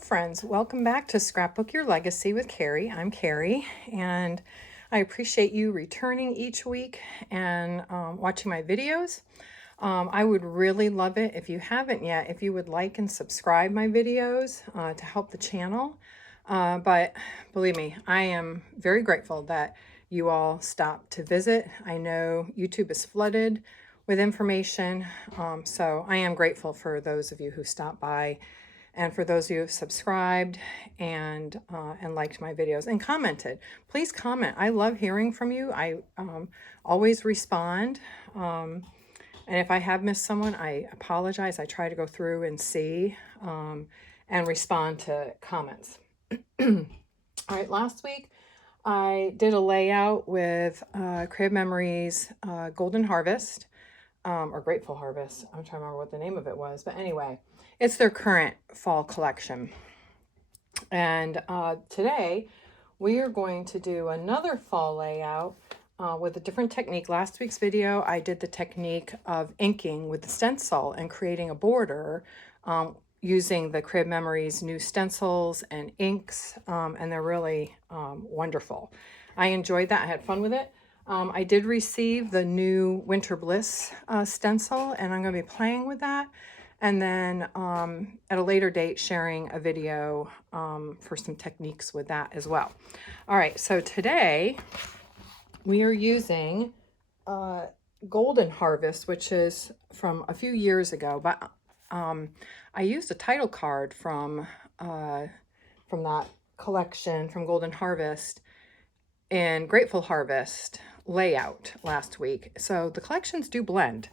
friends, welcome back to Scrapbook Your Legacy with Carrie. I'm Carrie, and I appreciate you returning each week and watching my videos. I would really love it if you haven't yet, if you would like and subscribe my videos to help the channel. But believe me, I am very grateful that you all stopped to visit. I know YouTube is flooded with information, so I am grateful for those of you who stopped by. And for those of you who have subscribed and liked my videos and commented, please comment. I love hearing from you. I always respond. And if I have missed someone, I apologize. I try to go through and see and respond to comments. All right, last week I did a layout with Crib Memories Golden Harvest. Or Grateful Harvest. I'm trying to remember what the name of it was, but anyway, it's their current fall collection. And today we are going to do another fall layout with a different technique. Last week's video, I did the technique of inking with the stencil and creating a border using the Crib Memories new stencils and inks, and they're really wonderful. I enjoyed that. I had fun with it. I did receive the new Winter Bliss stencil, and I'm going to be playing with that. And then at a later date, sharing a video for some techniques with that as well. All right, so today we are using Golden Harvest, which is from a few years ago. But I used a title card from that collection from Golden Harvest and Grateful Harvest layout last week. So the collections do blend.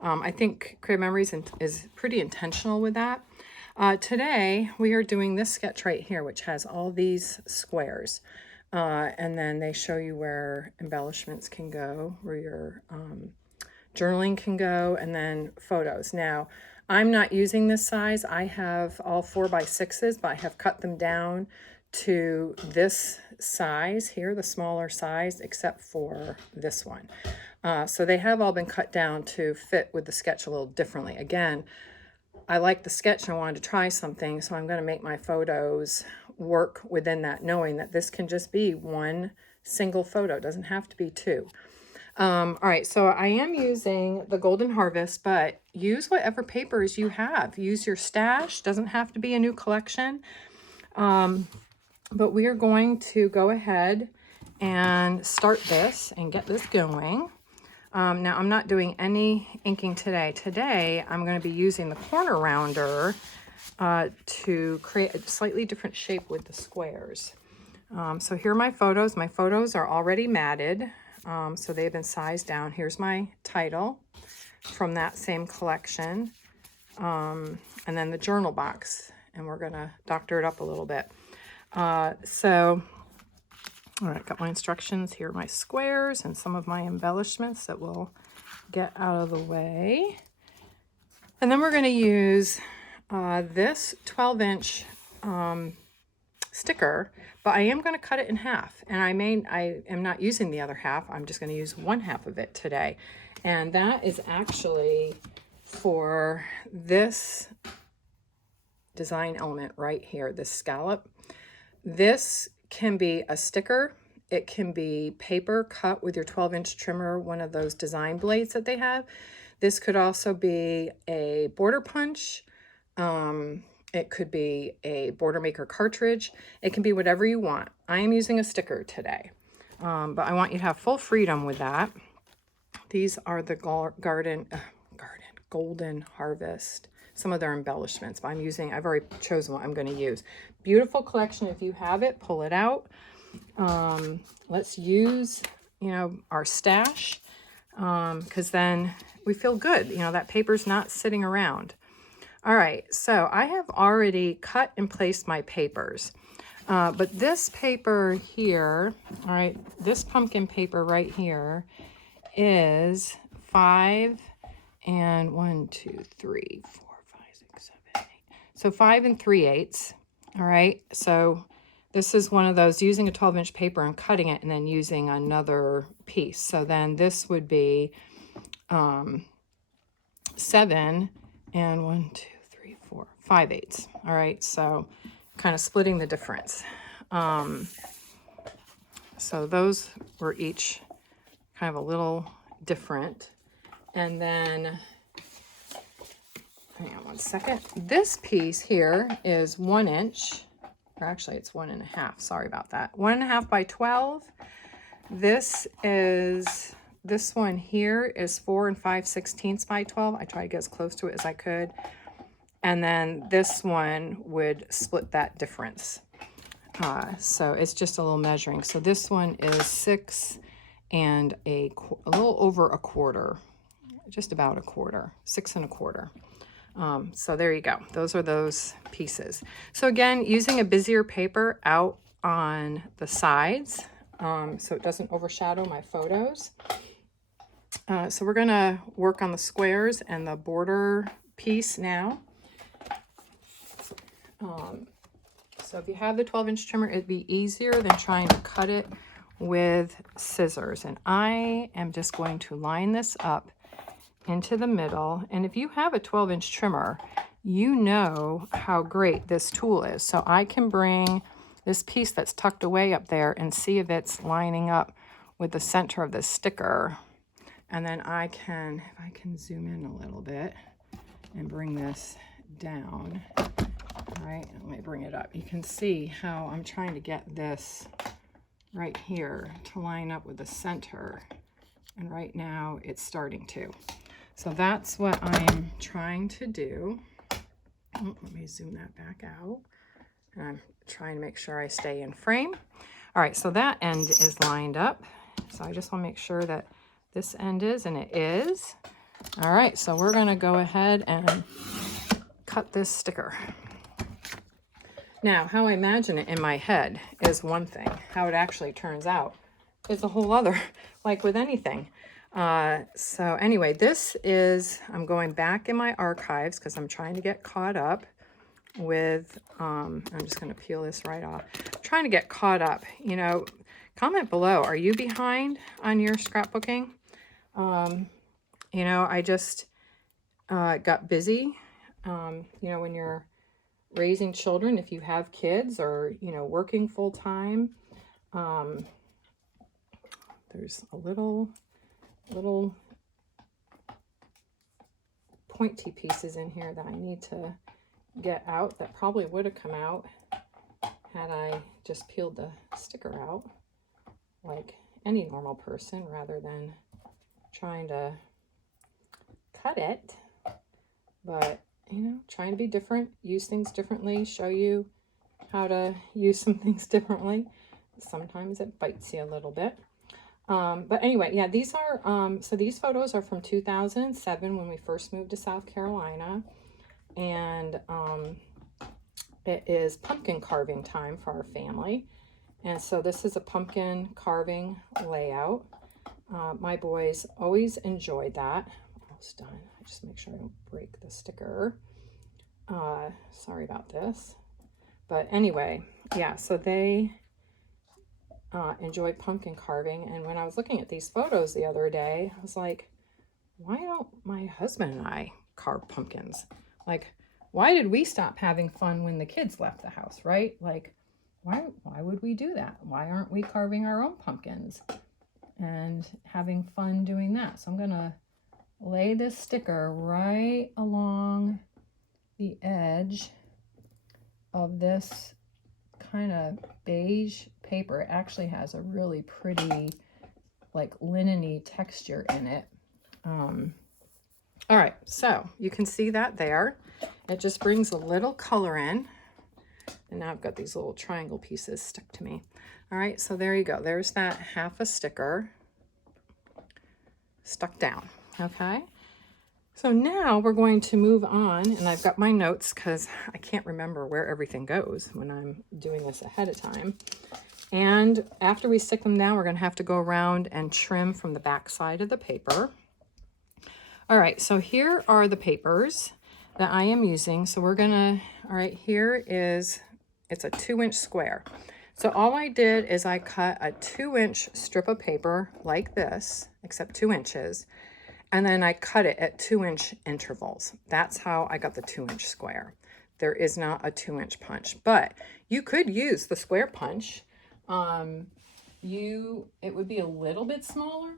I think Crib Memories is pretty intentional with that. Today we are doing this sketch right here, which has all these squares. And then they show you where embellishments can go, where your journaling can go, and then photos. Now, I'm not using this size. I have all 4x6s, but I have cut them down to this size here, the smaller size, except for this one. So they have all been cut down to fit with the sketch a little differently. Again, I like the sketch and I wanted to try something, so I'm going to make my photos work within that, knowing that this can just be one single photo. It doesn't have to be two. All right, so I am using the Golden Harvest, but use whatever papers you have. Use your stash. Doesn't have to be a new collection. But we are going to go ahead and start this and get this going. Now, I'm not doing any inking today. Today, I'm going to be using the corner rounder to create a slightly different shape with the squares. So here are my photos. My photos are already matted, so they've been sized down. Here's my title from that same collection, and then the journal box, and we're going to doctor it up a little bit. All right, got my instructions. Here are my squares and some of my embellishments that we'll get out of the way. And then we're going to use this 12-inch sticker, but I am going to cut it in half. And I am not using the other half. I'm just going to use one half of it today. And that is actually for this design element right here, this scallop. This can be a sticker. It can be paper cut with your 12-inch trimmer, one of those design blades that they have. This could also be a border punch. It could be a border maker cartridge. It can be whatever you want. I am using a sticker today, but I want you to have full freedom with that. These are the Golden Harvest. Some of their embellishments, but I've already chosen what I'm going to use. Beautiful collection. If you have it, pull it out. Let's use, our stash, because then we feel good. That paper's not sitting around. All right, so I have already cut and placed my papers. But this paper here, all right, this pumpkin paper right here is 5 and 1, 2, 3, 4, 5, 6, 7, 8. So 5 3/8. All right. So this is one of those using a 12-inch paper and cutting it and then using another piece. So then this would be 7 and 1, 2, 3, 4, 5/8. All right. So kind of splitting the difference. So those were each kind of a little different. And then, hang on one second. This piece here is 1 inch, or actually it's 1.5. Sorry about that. 1.5 by 12. This one here is 4 5/16 by 12. I tried to get as close to it as I could. And then this one would split that difference. So it's just a little measuring. So this one is 6 and a little over a quarter, just about a quarter, 6 1/4. So there you go. Those are those pieces. So again, using a busier paper out on the sides, so it doesn't overshadow my photos. So we're gonna work on the squares and the border piece now. So if you have the 12-inch trimmer, it'd be easier than trying to cut it with scissors. And I am just going to line this up into the middle. And if you have a 12-inch trimmer, you know how great this tool is. So I can bring this piece that's tucked away up there and see if it's lining up with the center of the sticker. And then if I can zoom in a little bit and bring this down. All right, let me bring it up. You can see how I'm trying to get this right here to line up with the center. And right now it's starting to. So that's what I'm trying to do. Oh, let me zoom that back out. And I'm trying to make sure I stay in frame. All right, so that end is lined up. So I just want to make sure that this end is, and it is. All right, so we're going to go ahead and cut this sticker. Now, how I imagine it in my head is one thing. How it actually turns out is a whole other, like with anything. So anyway, this is, I'm going back in my archives because I'm trying to get caught up with, I'm just going to peel this right off. I'm trying to get caught up. You know, comment below, are you behind on your scrapbooking? You know, I just got busy. You know, when you're raising children, if you have kids, or, you know, working full time, there's a little pointy pieces in here that I need to get out that probably would have come out had I just peeled the sticker out like any normal person rather than trying to cut it. But, you know, trying to be different, use things differently, show you how to use some things differently. Sometimes it bites you a little bit. But anyway, yeah, these are, so these photos are from 2007 when we first moved to South Carolina. And it is pumpkin carving time for our family. And so this is a pumpkin carving layout. My boys always enjoyed that. Almost done. I just make sure I don't break the sticker. Sorry about this. But anyway, yeah, so they enjoyed pumpkin carving. And when I was looking at these photos the other day, I was like, why don't my husband and I carve pumpkins? Like, why did we stop having fun when the kids left the house, right? Like, why would we do that? Why aren't we carving our own pumpkins and having fun doing that? So I'm going to lay this sticker right along the edge of this kind of beige paper. It actually has a really pretty, like, linen-y texture in it. All right, so you can see that there. It just brings a little color in. And now I've got these little triangle pieces stuck to me. All right, so there you go. There's that half a sticker stuck down, okay? So now we're going to move on, and I've got my notes because I can't remember where everything goes when I'm doing this ahead of time. And after we stick them down, we're going to have to go around and trim from the back side of the paper. All right, so here are the papers that I am using. So we're gonna, all right, here is, it's a 2-inch square. So all I did is I cut a 2-inch strip of paper like this, except 2 inches. And then I cut it at 2-inch intervals. That's how I got the 2-inch square. there is not a 2-inch punch, but you could use the square punch. It would be a little bit smaller,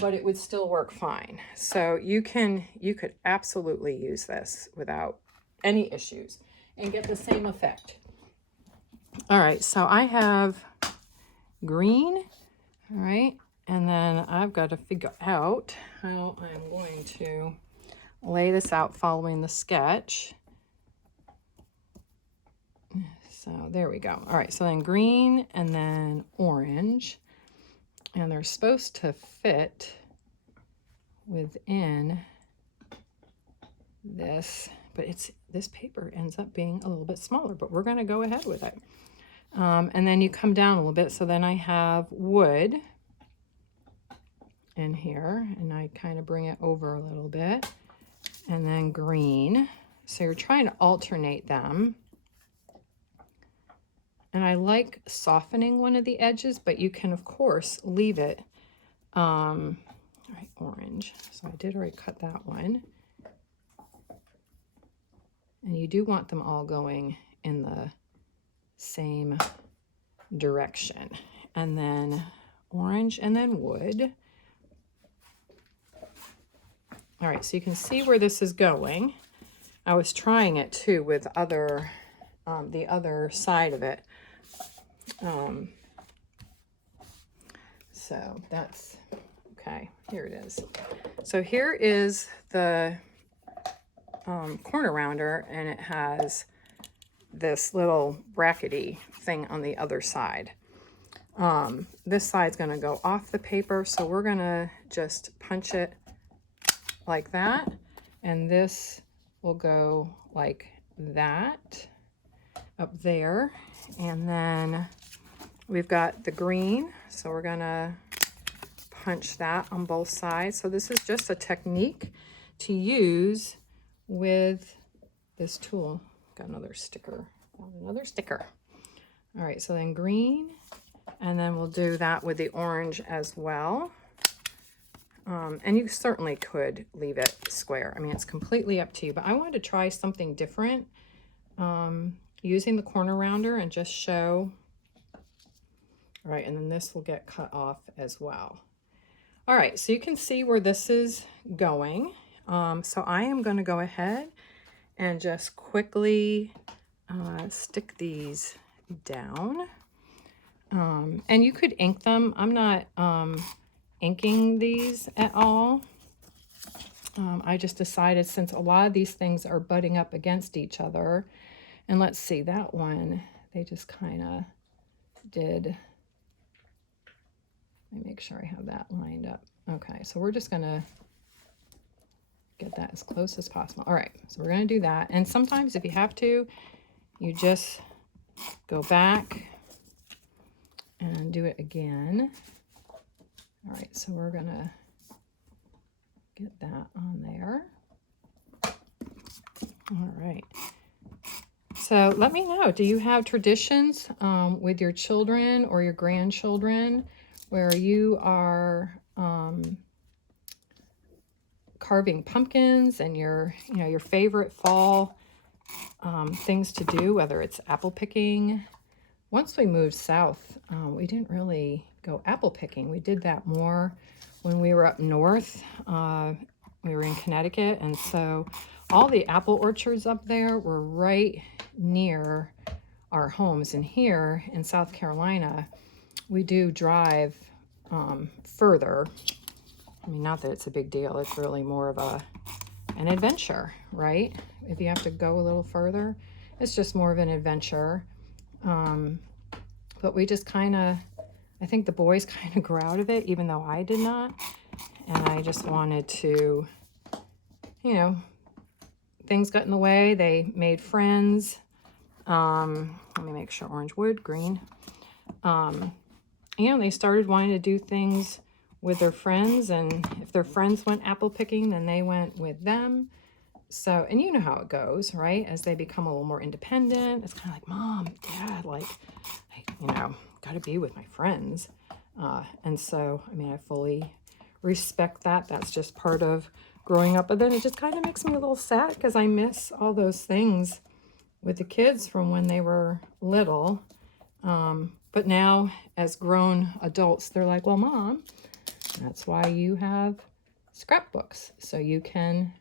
but it would still work fine. So you could absolutely use this without any issues and get the same effect. All right, so I have green, all right, and then I've got to figure out how I'm going to lay this out following the sketch. So there we go. All right, so then green and then orange, and they're supposed to fit within this, but this paper ends up being a little bit smaller, but we're going to go ahead with it. And then you come down a little bit. So then I have wood in here, and I kind of bring it over a little bit, and then green. So you're trying to alternate them. And I like softening one of the edges, but you can, of course, leave it. All right, orange. So I did already cut that one. And you do want them all going in the same direction. And then orange and then wood. All right, so you can see where this is going. I was trying it too with the other side of it. So that's okay. Here it is. So here is the corner rounder, and it has this little brackety thing on the other side. This side's going to go off the paper, so we're going to just punch it like that, and this will go like that up there. And then we've got the green, so we're going to punch that on both sides. So this is just a technique to use with this tool. Got another sticker. Another sticker. All right, so then green, and then we'll do that with the orange as well. And you certainly could leave it square. I mean, it's completely up to you, but I wanted to try something different using the corner rounder and just show. All right, and then this will get cut off as well. All right, so you can see where this is going. So I am going to go ahead and just quickly stick these down. And you could ink them. I'm not inking these at all. I just decided, since a lot of these things are butting up against each other, and let's see, that one, they just kind of did. Let me make sure I have that lined up. Okay, so we're just gonna get that as close as possible. All right, so we're gonna do that. And sometimes if you have to, you just go back and do it again. All right, so we're gonna get that on there. All right. So let me know, do you have traditions with your children or your grandchildren where you are carving pumpkins and your favorite fall things to do, whether it's apple picking? Once we moved south, we didn't really go apple picking. We did that more when we were up north. We were in Connecticut, and so all the apple orchards up there were right near our homes. And here in South Carolina, we do drive further. I mean, not that it's a big deal. It's really more of an adventure, right? If you have to go a little further, it's just more of an adventure. But we just kind of, I think the boys kind of grew out of it, even though I did not. And I just wanted to, things got in the way. They made friends. Let me make sure, orange, wood, green. They started wanting to do things with their friends, and if their friends went apple picking, then they went with them. So, and you know how it goes, right? As they become a little more independent, it's kind of like, Mom, Dad, got to be with my friends. And so, I mean, I fully respect that. That's just part of growing up. But then it just kind of makes me a little sad because I miss all those things with the kids from when they were little. But now as grown adults, they're like, well, Mom, that's why you have scrapbooks. So you can,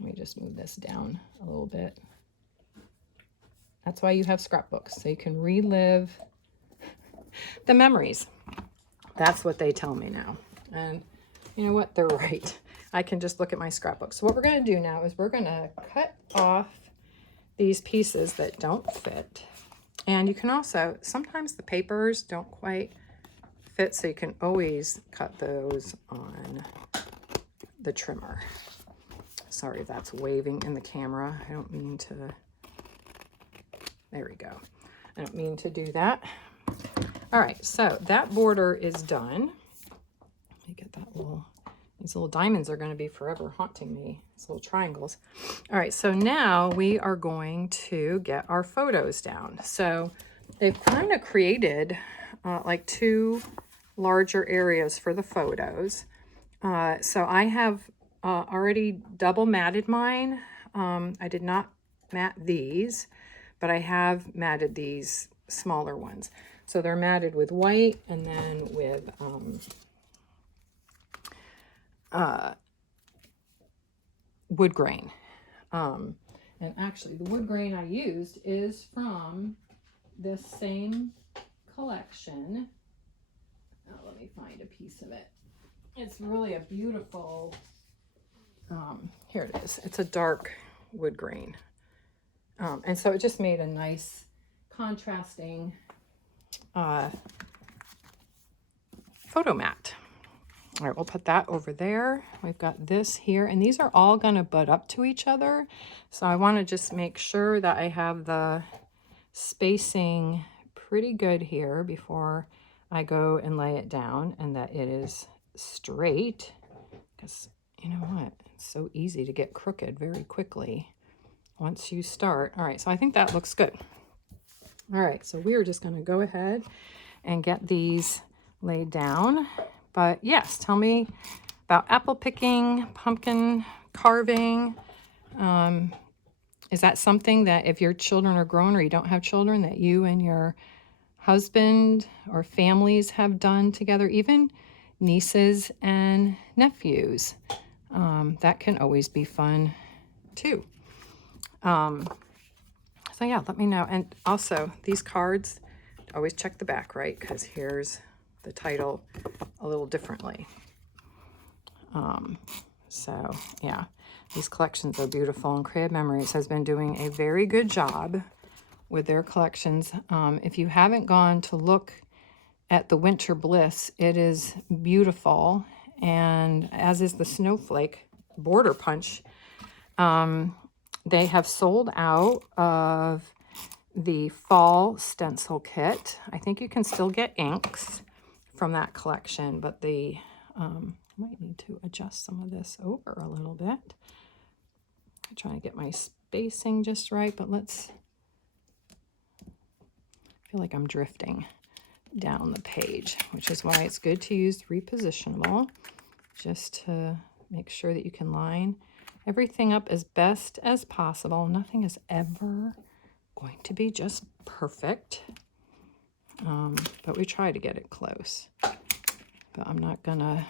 let me just move this down a little bit. That's why you have scrapbooks, so you can relive the memories. That's what they tell me now. And you know what? They're right. I can just look at my scrapbook. So what we're going to do now is we're going to cut off these pieces that don't fit. And you can also, sometimes the papers don't quite fit, so you can always cut those on the trimmer. Sorry, that's waving in the camera. I don't mean to, there we go. I don't mean to do that. All right, so that border is done. Let me get that little, these little diamonds are going to be forever haunting me, these little triangles. All right, so now we are going to get our photos down. So they've kind of created like two larger areas for the photos. So I have already double matted mine. I did not mat these, but I have matted these smaller ones. So they're matted with white and then with wood grain. And actually the wood grain I used is from this same collection. Oh, let me find a piece of it. It's really a beautiful, here it is. It's a dark wood grain. And so it just made a nice contrasting photo mat. All right, we'll put that over there. We've got this here, and these are all going to butt up to each other. So I want to just make sure that I have the spacing pretty good here before I go and lay it down, and that it is straight, because you know what? It's so easy to get crooked very quickly once you start. All right, so I think that looks good. All right, so we are just going to go ahead and get these laid down. But yes, tell me about apple picking, pumpkin carving. Is that something that if your children are grown or you don't have children, that you and your husband or families have done together, even nieces and nephews? That can always be fun too. So yeah, let me know. And also these cards, always check the back, right? Because here's the title a little differently. So yeah, these collections are beautiful, and Creative Memories has been doing a very good job with their collections. If you haven't gone to look at the Winter Bliss, it is beautiful, and as is the Snowflake Border Punch. They have sold out of the fall stencil kit. I think you can still get inks from that collection, but the might need to adjust some of this over a little bit. I'm trying to get my spacing just right, but let's, I feel like I'm drifting down the page, which is why it's good to use repositionable, just to make sure that you can line everything up as best as possible. Nothing is ever going to be just perfect, but we try to get it close. But I'm not gonna,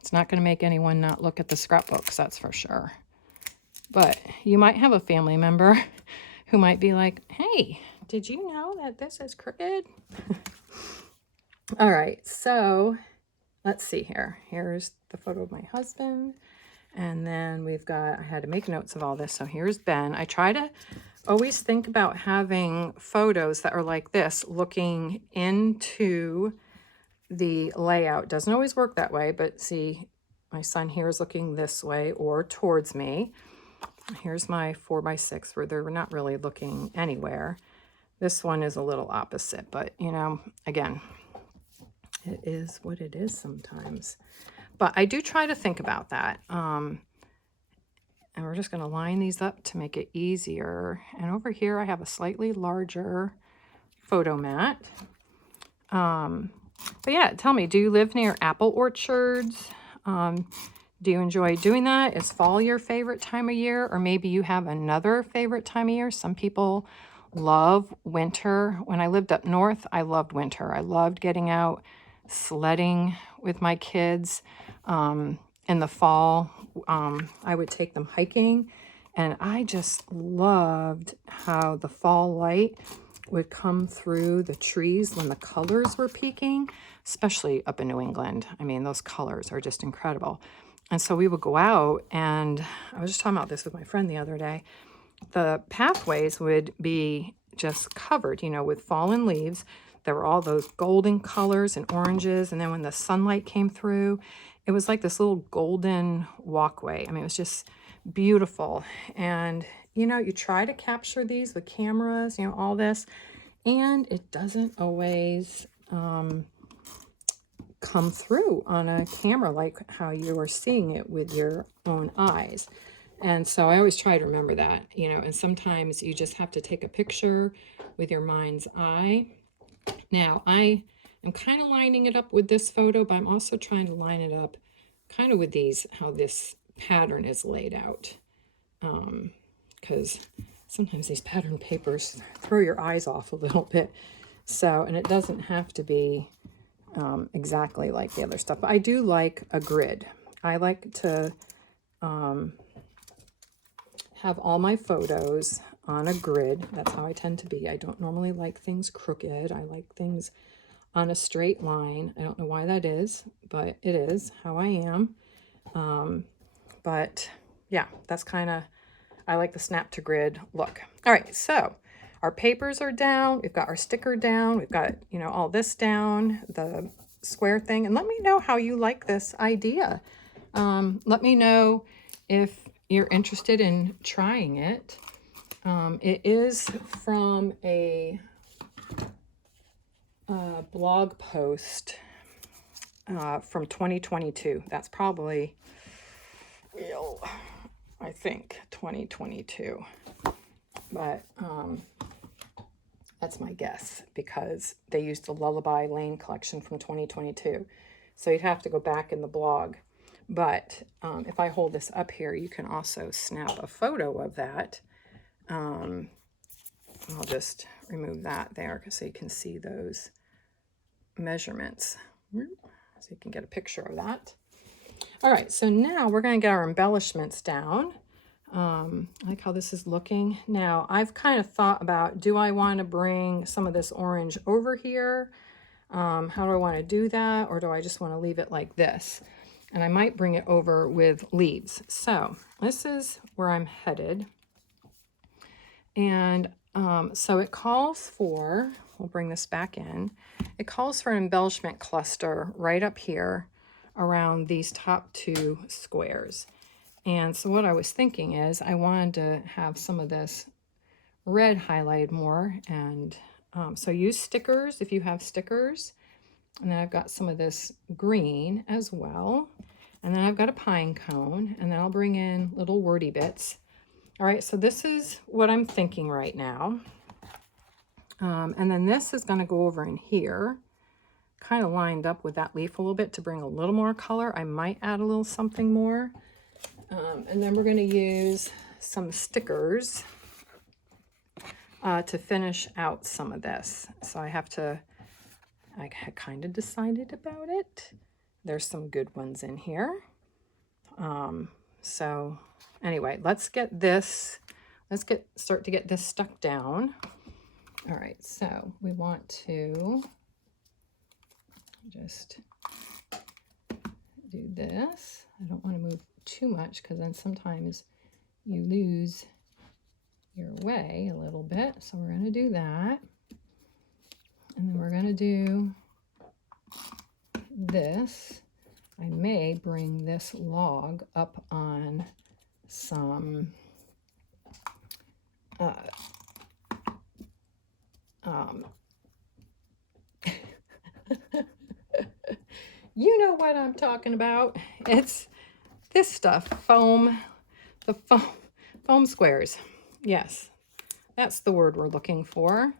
it's not gonna make anyone not look at the scrapbooks, that's for sure. But you might have a family member who might be like, hey, did you know that this is crooked? All right, so let's see here. Here's the photo of my husband. And then we've got, I had to make notes of all this. So here's Ben. I try to always think about having photos that are like this, looking into the layout. Doesn't always work that way, but see, my son here is looking this way or towards me. Here's my 4x6 where they're not really looking anywhere. This one is a little opposite, but you know, again, it is what it is sometimes. But I do try to think about that. And we're just going to line these up to make it easier. And over here, I have a slightly larger photo mat. But yeah, tell me, do you live near apple orchards? Do you enjoy doing that? Is fall your favorite time of year? Or maybe you have another favorite time of year? Some people love winter. When I lived up north, I loved winter. I loved getting out sledding with my kids. In the fall, I would take them hiking. And I just loved how the fall light would come through the trees when the colors were peaking, especially up in New England. I mean, those colors are just incredible. And so we would go out, and I was just talking about this with my friend the other day. The pathways would be just covered, you know, with fallen leaves. There were all those golden colors and oranges. And then when the sunlight came through, it was like this little golden walkway. I mean, it was just beautiful. And, you know, you try to capture these with cameras, you know, all this, and it doesn't always come through on a camera like how you are seeing it with your own eyes. And so I always try to remember that, you know, and sometimes you just have to take a picture with your mind's eye. Now, I am kind of lining it up with this photo, but I'm also trying to line it up kind of with these, how this pattern is laid out. Because sometimes these pattern papers throw your eyes off a little bit. So, and it doesn't have to be exactly like the other stuff. But I do like a grid. I like to have all my photos on a grid. That's how I tend to be. I don't normally like things crooked. I like things on a straight line. I don't know why that is, but it is how I am. But yeah, that's kind of, I like the snap to grid look. All right, so our papers are down. We've got our sticker down. We've got, you know, all this down, the square thing. And let me know how you like this idea. Let me know if you're interested in trying it. It is from a blog post from 2022. That's probably, I think, 2022. But that's my guess because they used the Lullaby Lane collection from 2022. So you'd have to go back in the blog. But if I hold this up here, you can also snap a photo of that. I'll just remove that there so you can see those measurements. So you can get a picture of that. All right, so now we're going to get our embellishments down. I like how this is looking. Now, I've kind of thought about, do I want to bring some of this orange over here? How do I want to do that? Or do I just want to leave it like this? And I might bring it over with leaves. So this is where I'm headed. And so it calls for, we'll bring this back in. It calls for an embellishment cluster right up here around these top two squares. And so what I was thinking is I wanted to have some of this red highlighted more. And so use stickers if you have stickers. And then I've got some of this green as well. And then I've got a pine cone. And then I'll bring in little wordy bits. All right, so this is what I'm thinking right now. And then this is going to go over in here, kind of lined up with that leaf a little bit to bring a little more color. I might add a little something more. And then we're going to use some stickers to finish out some of this. So I kind of decided about it. There's some good ones in here. So anyway, let's start to get this stuck down. All right, so we want to just do this. I don't want to move too much because then sometimes you lose your way a little bit. So we're going to do that. And then we're going to do this. I may bring this log up on some you know what I'm talking about. It's this stuff, foam squares. Yes, that's the word we're looking for.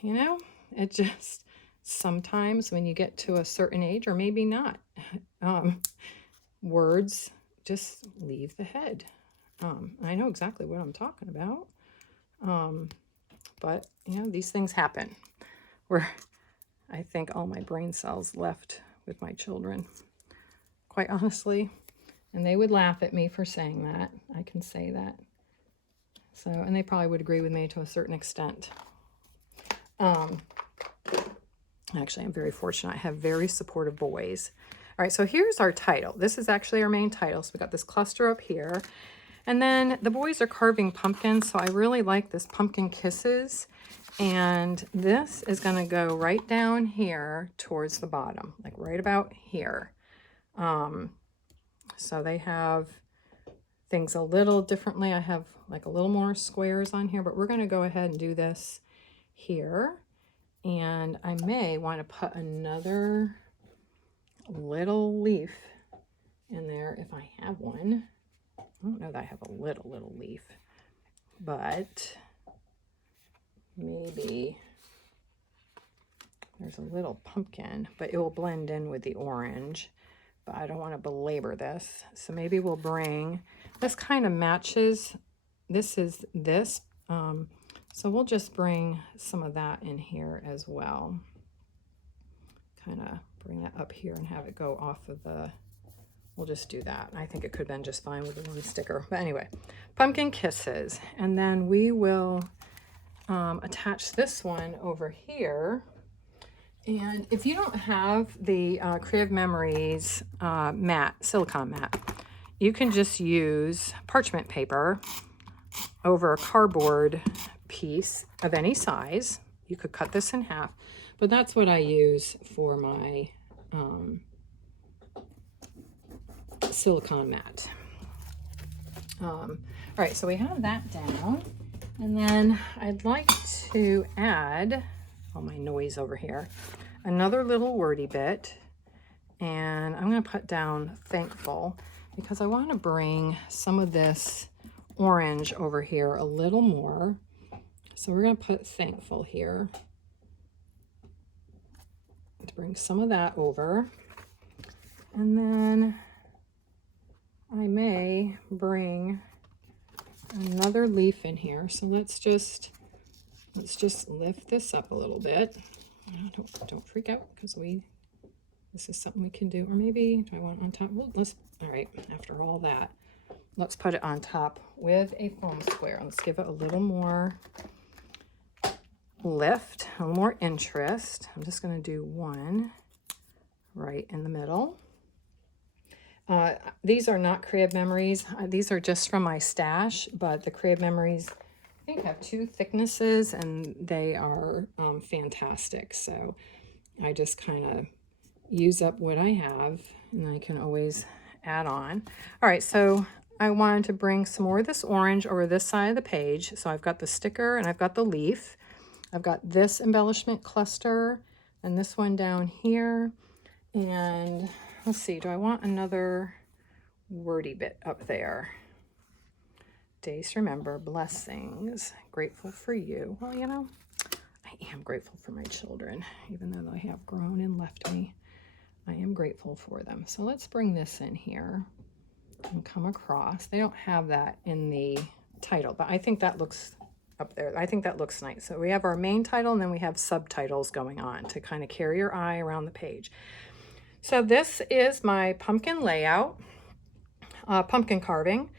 You know, it just sometimes when you get to a certain age, or maybe not, words just leave the head. I know exactly what I'm talking about. But, you know, these things happen where I think all my brain cells left with my children, quite honestly. And they would laugh at me for saying that. I can say that. So, and they probably would agree with me to a certain extent. Actually, I'm very fortunate. I have very supportive boys. All right, so here's our title. This is actually our main title. So we got this cluster up here. And then the boys are carving pumpkins, so I really like this Pumpkin Kisses. And this is going to go right down here towards the bottom, like right about here. So they have things a little differently. I have like a little more squares on here, but we're going to go ahead and do this here. And I may want to put another little leaf in there if I have one. I don't know that I have a little leaf, but maybe there's a little pumpkin, but it will blend in with the orange. But I don't want to belabor this. So maybe we'll bring, this kind of matches, this is this. So we'll just bring some of that in here as well. Kind of bring that up here and have it go off of the, we'll just do that. I think it could have been just fine with the one sticker. But anyway, Pumpkin Kisses. And then we will attach this one over here. And if you don't have the Creative Memories mat, silicone mat, you can just use parchment paper over a cardboard piece of any size. You could cut this in half, but that's what I use for my silicone mat. All right, so we have that down. And then I'd like to add, all my noise over here, another little wordy bit. And I'm going to put down thankful because I want to bring some of this orange over here a little more. So we're going to put thankful here to bring some of that over. And then I may bring another leaf in here. So let's just lift this up a little bit. Don't freak out because this is something we can do. Or maybe, do I want it on top? Well, all right, after all that, let's put it on top with a foam square. Let's give it a little more lift, a little more interest. I'm just going to do one right in the middle. These are not Creative Memories. These are just from my stash, but the Creative Memories, I think, have two thicknesses, and they are fantastic. So I just kind of use up what I have, and I can always add on. All right, so I wanted to bring some more of this orange over this side of the page. So I've got the sticker and I've got the leaf. I've got this embellishment cluster and this one down here. And let's see, do I want another wordy bit up there? Days to remember, blessings, grateful for you. Well, you know, I am grateful for my children, even though they have grown and left me. I am grateful for them. So let's bring this in here and come across. They don't have that in the title, but I think that looks up there. I think that looks nice. So we have our main title and then we have subtitles going on to kind of carry your eye around the page. So this is my pumpkin layout, pumpkin carving,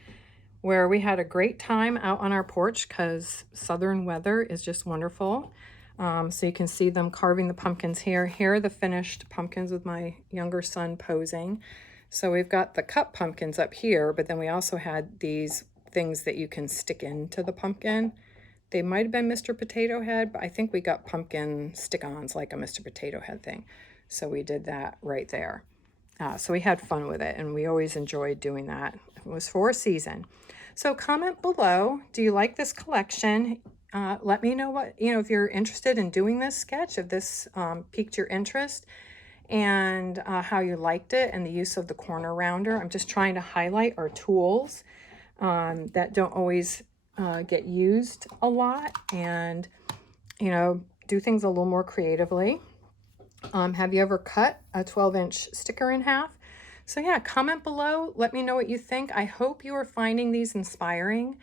where we had a great time out on our porch because southern weather is just wonderful. So you can see them carving the pumpkins here. Here are the finished pumpkins with my younger son posing. So we've got the cut pumpkins up here, but then we also had these things that you can stick into the pumpkin. They might have been Mr. Potato Head, but I think we got pumpkin stick-ons like a Mr. Potato Head thing. So we did that right there. So we had fun with it, and we always enjoyed doing that. It was for a season. So comment below, do you like this collection? Let me know what, if you're interested in doing this sketch, if this piqued your interest, and how you liked it and the use of the corner rounder. I'm just trying to highlight our tools that don't always get used a lot, and do things a little more creatively. Have you ever cut a 12-inch sticker in half? So yeah, comment below. Let me know what you think. I hope you are finding these inspiring.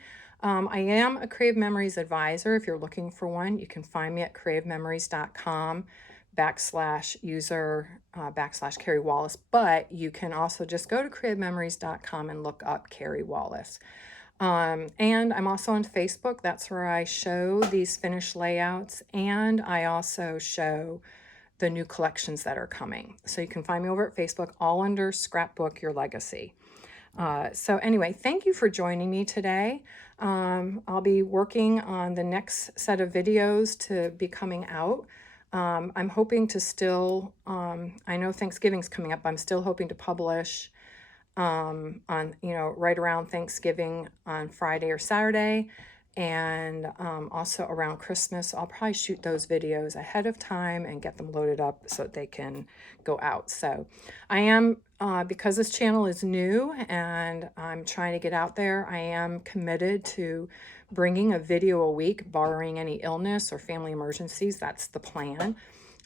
I am a Creative Memories advisor. If you're looking for one, you can find me at creativememories.com /user /Carrie Wallace. But you can also just go to creativememories.com and look up Carrie Wallace. And I'm also on Facebook. That's where I show these finished layouts, and I also show the new collections that are coming. So you can find me over at Facebook, all under Scrapbook Your Legacy. So anyway, thank you for joining me today. I'll be working on the next set of videos to be coming out. I'm hoping to still, I know Thanksgiving's coming up. I'm still hoping to publish on, right around Thanksgiving on Friday or Saturday, and also around Christmas. I'll probably shoot those videos ahead of time and get them loaded up so that they can go out. So I am, because this channel is new and I'm trying to get out there, I am committed to bringing a video a week, barring any illness or family emergencies. That's the plan.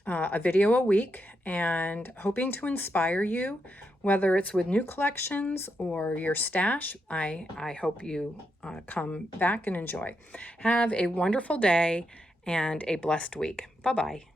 A video a week, and hoping to inspire you, whether it's with new collections or your stash. I hope you come back and enjoy. Have a wonderful day and a blessed week. Bye-bye.